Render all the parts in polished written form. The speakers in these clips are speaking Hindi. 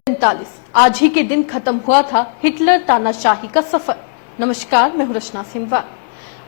1945 आज ही के दिन खत्म हुआ था हिटलर तानाशाही का सफर। नमस्कार, मैं हूं रचना सिंवा।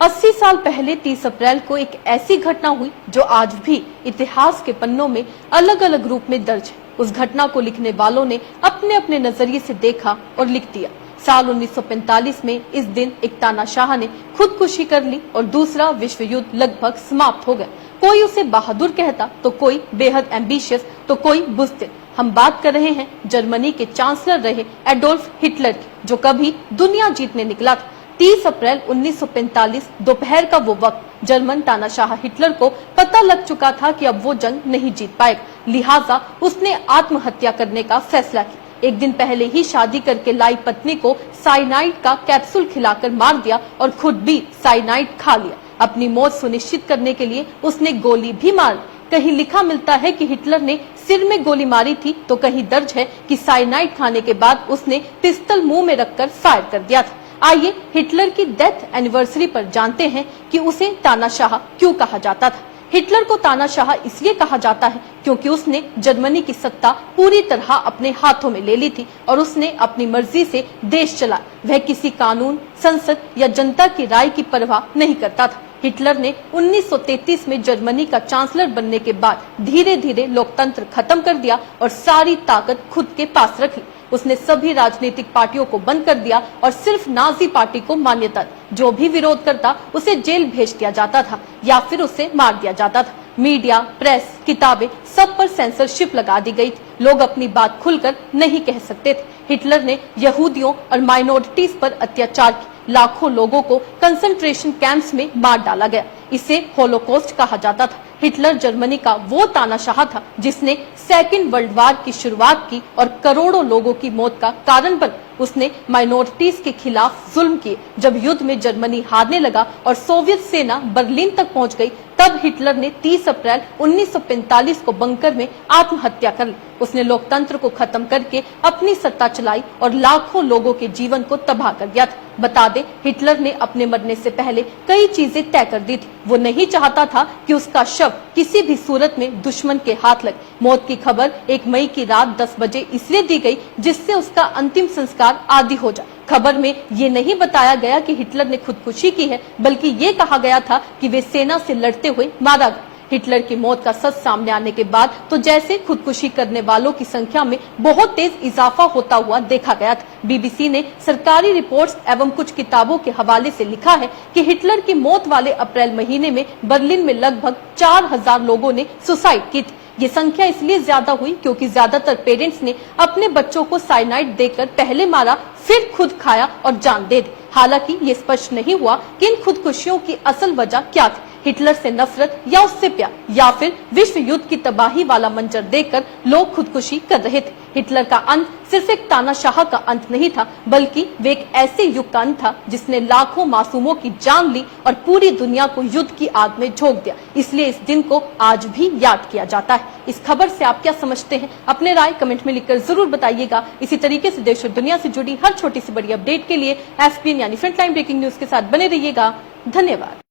80 साल पहले 30 अप्रैल को एक ऐसी घटना हुई जो आज भी इतिहास के पन्नों में अलग अलग रूप में दर्ज है। उस घटना को लिखने वालों ने अपने अपने नजरिए से देखा और लिख दिया। साल 1945 में इस दिन एक तानाशाह ने खुदकुशी कर ली और दूसरा विश्व युद्ध लगभग समाप्त हो गया। कोई उसे बहादुर कहता तो कोई बेहद एम्बिशियस तो कोई बुज़दिल। हम बात कर रहे हैं जर्मनी के चांसलर रहे एडोल्फ हिटलर की, जो कभी दुनिया जीतने निकला था। 30 अप्रैल 1945 दोपहर का वो वक्त जर्मन तानाशाह हिटलर को पता लग चुका था कि अब वो जंग नहीं जीत पाएगा, लिहाजा उसने आत्महत्या करने का फैसला किया। एक दिन पहले ही शादी करके लाई पत्नी को साइनाइड का कैप्सूल खिलाकर मार दिया और खुद भी साइनाइड खा लिया। अपनी मौत सुनिश्चित करने के लिए उसने गोली भी मार ली। कहीं लिखा मिलता है कि हिटलर ने सिर में गोली मारी थी तो कहीं दर्ज है कि साइनाइड खाने के बाद उसने पिस्तौल मुंह में रखकर फायर कर दिया था। आइए हिटलर की डेथ एनिवर्सरी पर जानते हैं कि उसे तानाशाह क्यों कहा जाता था। हिटलर को तानाशाह इसलिए कहा जाता है क्योंकि उसने जर्मनी की सत्ता पूरी तरह अपने हाथों में ले ली थी और उसने अपनी मर्जी से देश चलाया। वह किसी कानून, संसद या जनता की राय की परवाह नहीं करता था। हिटलर ने 1933 में जर्मनी का चांसलर बनने के बाद धीरे धीरे लोकतंत्र खत्म कर दिया और सारी ताकत खुद के पास रख ली। उसने सभी राजनीतिक पार्टियों को बंद कर दिया और सिर्फ नाजी पार्टी को मान्यता दी। जो भी विरोध करता उसे जेल भेज दिया जाता था या फिर उसे मार दिया जाता था। मीडिया, प्रेस, किताबें, सब पर सेंसरशिप लगा दी गई थी। लोग अपनी बात खुलकर नहीं कह सकते थे। हिटलर ने यहूदियों और माइनॉरिटीज पर अत्याचार किया। लाखों लोगों को कंसंट्रेशन कैंप्स में मार डाला गया। इसे होलोकॉस्ट कहा जाता था। हिटलर जर्मनी का वो तानाशाह था जिसने सेकेंड वर्ल्ड वार की शुरुआत की और करोड़ों लोगों की मौत का कारण बना। उसने माइनॉरिटीज के खिलाफ जुल्म किए। जब युद्ध में जर्मनी हारने लगा और सोवियत सेना बर्लिन तक पहुंच गई, तब हिटलर ने 30 अप्रैल 1945 को बंकर में आत्महत्या कर ली। उसने लोकतंत्र को खत्म करके अपनी सत्ता चलाई और लाखों लोगों के जीवन को तबाह कर दिया था। बता दें, हिटलर ने अपने मरने से पहले कई चीजें तय कर दी थी। वो नहीं चाहता था कि उसका शव किसी भी सूरत में दुश्मन के हाथ लगे। मौत की खबर 1 मई की रात 10 बजे इसलिए दी गई जिससे उसका अंतिम संस्कार आदि हो जाए। खबर में ये नहीं बताया गया कि हिटलर ने खुदकुशी की है, बल्कि ये कहा गया था कि वे सेना से लड़ते हुए मारा गया। हिटलर की मौत का सच सामने आने के बाद तो जैसे खुदकुशी करने वालों की संख्या में बहुत तेज इजाफा होता हुआ देखा गया था। बीबीसी ने सरकारी रिपोर्ट्स एवं कुछ किताबों के हवाले से लिखा है कि हिटलर की मौत वाले अप्रैल महीने में बर्लिन में लगभग 4000 लोगों ने सुसाइड की थी। ये संख्या इसलिए ज्यादा हुई क्योंकि ज्यादातर पेरेंट्स ने अपने बच्चों को साइनाइड देकर पहले मारा, फिर खुद खाया और जान दे दी। हालांकि ये स्पष्ट नहीं हुआ कि इन खुदकुशियों की असल वजह क्या थी। हिटलर से नफरत या उससे प्यार, या फिर विश्व युद्ध की तबाही वाला मंजर देखकर लोग खुदकुशी कर रहे थे। हिटलर का अंत सिर्फ एक तानाशाह का अंत नहीं था, बल्कि वे एक ऐसे युग का अंत था जिसने लाखों मासूमों की जान ली और पूरी दुनिया को युद्ध की आग में झोंक दिया। इसलिए इस दिन को आज भी याद किया जाता है। इस खबर से आप क्या समझते हैं? अपने राय कमेंट में लिखकर जरूर बताइएगा। इसी तरीके से देश और दुनिया से जुड़ी हर छोटी सी बड़ी अपडेट के लिए FBN यानी फ्रंटलाइन ब्रेकिंग न्यूज के साथ बने रहिएगा। धन्यवाद।